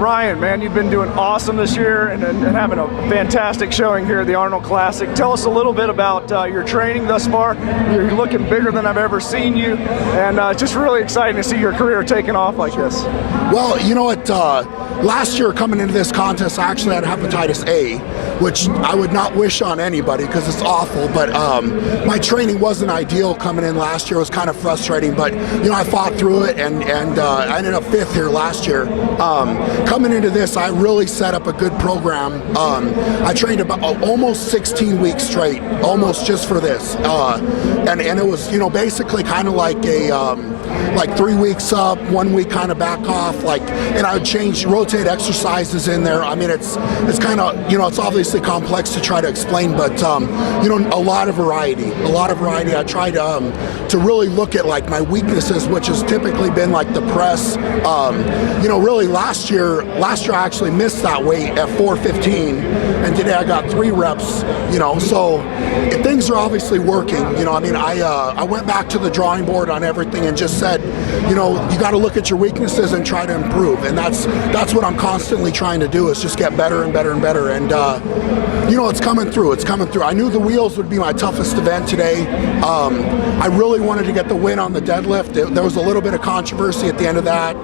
Brian, man, you've been doing awesome this year and having a fantastic showing here at the Arnold Classic. Tell us a little bit about your training thus far. You're looking bigger than I've ever seen you, and it's just really exciting to see your career taking off like this. Well, you know what, last year coming into this contest, I actually had hepatitis A, which I would not wish on anybody because it's awful, but my training wasn't ideal coming in last year. It was kind of frustrating, but you know, I fought through it, and I ended up 5th here last year. Coming into this, I really set up a good program. I trained about almost 16 weeks straight, almost just for this, and it was, you know, basically kind of like a like 3 weeks up, 1 week kind of back off, like, and I would rotate exercises in there. I mean, it's kind of, you know, it's obviously complex to try to explain, but you know, a lot of variety. I tried to really look at like my weaknesses, which has typically been like the press. You know, really last year I actually missed that weight at 415, and today I got 3 reps. You know, so things are obviously working. You know, I mean, I went back to the drawing board on everything and just said, you know, you got to look at your weaknesses and try to improve, and that's what I'm constantly trying to do, is just get better and better and better. And you know, it's coming through. I knew the wheels would be my toughest event today. I really wanted to get the win on the deadlift. There was a little bit of controversy at the end of that.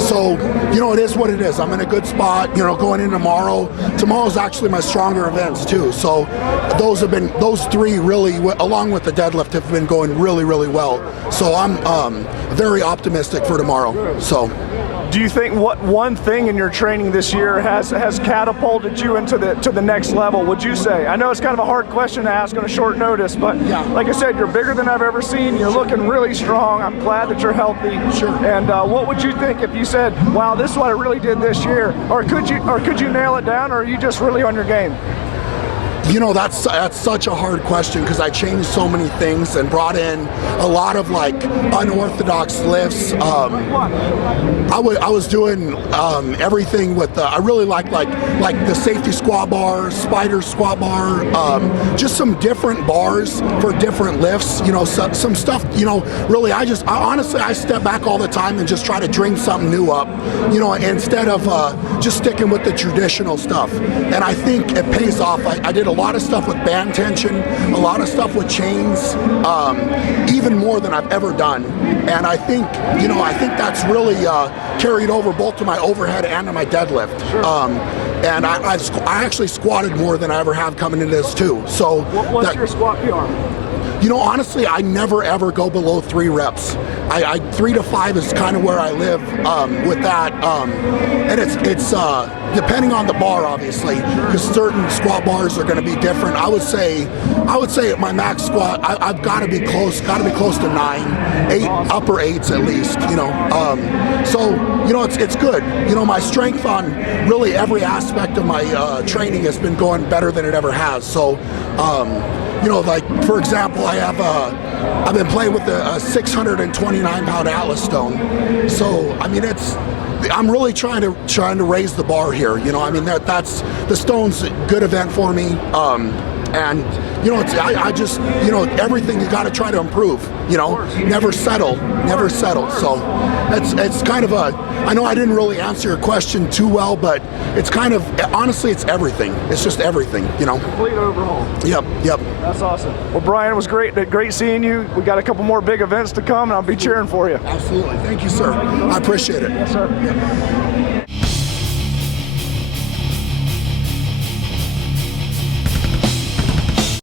So, you know, it is what it is. I'm in a good spot, you know, going in tomorrow. Tomorrow's actually my stronger events too. So those 3 really, along with the deadlift, have been going really, really well. So I'm very optimistic for tomorrow. So. Do you think what one thing in your training this year has catapulted you into the next level, would you say? I know it's kind of a hard question to ask on a short notice, but yeah, like I said, you're bigger than I've ever seen. You're looking really strong. I'm glad that you're healthy. Sure. And what would you think if you said, wow, this is what I really did this year? Or could you nail it down, or are you just really on your game? You know, that's such a hard question, because I changed so many things and brought in a lot of like unorthodox lifts. I was doing everything with I really like the safety squat bar, spider squat bar, just some different bars for different lifts. You know, some stuff. You know, really, I honestly step back all the time and just try to dream something new up. You know, instead of just sticking with the traditional stuff. And I think it pays off. I did a lot of stuff with band tension, a lot of stuff with chains, even more than I've ever done. And I think, you know, that's really carried over both to my overhead and to my deadlift. Sure. And I actually squatted more than I ever have coming into this too. So what's your squat PR? You know, honestly, I never ever go below 3 reps. 3 to 5 is kind of where I live with that, and it's depending on the bar, obviously, because certain squat bars are going to be different. I would say at my max squat, I've got to be close to 9, 8, upper 8s at least. You know, so you know, it's good. You know, my strength on really every aspect of my training has been going better than it ever has. So. You know, like for example, I've been playing with a 629-pound Atlas stone. So I mean, I'm really trying to raise the bar here. You know, I mean, that's the stone's a good event for me. And you know, I just, you know, everything you got to try to improve. You know, never settle. So it's kind of I know I didn't really answer your question too well, but it's kind of, honestly, it's everything. It's just everything, you know. Complete overhaul. Yep. That's awesome. Well, Brian, it was great seeing you. We got a couple more big events to come, and I'll be cheering for you. Absolutely. Thank you, sir. I appreciate it. Yes, sir. Yeah.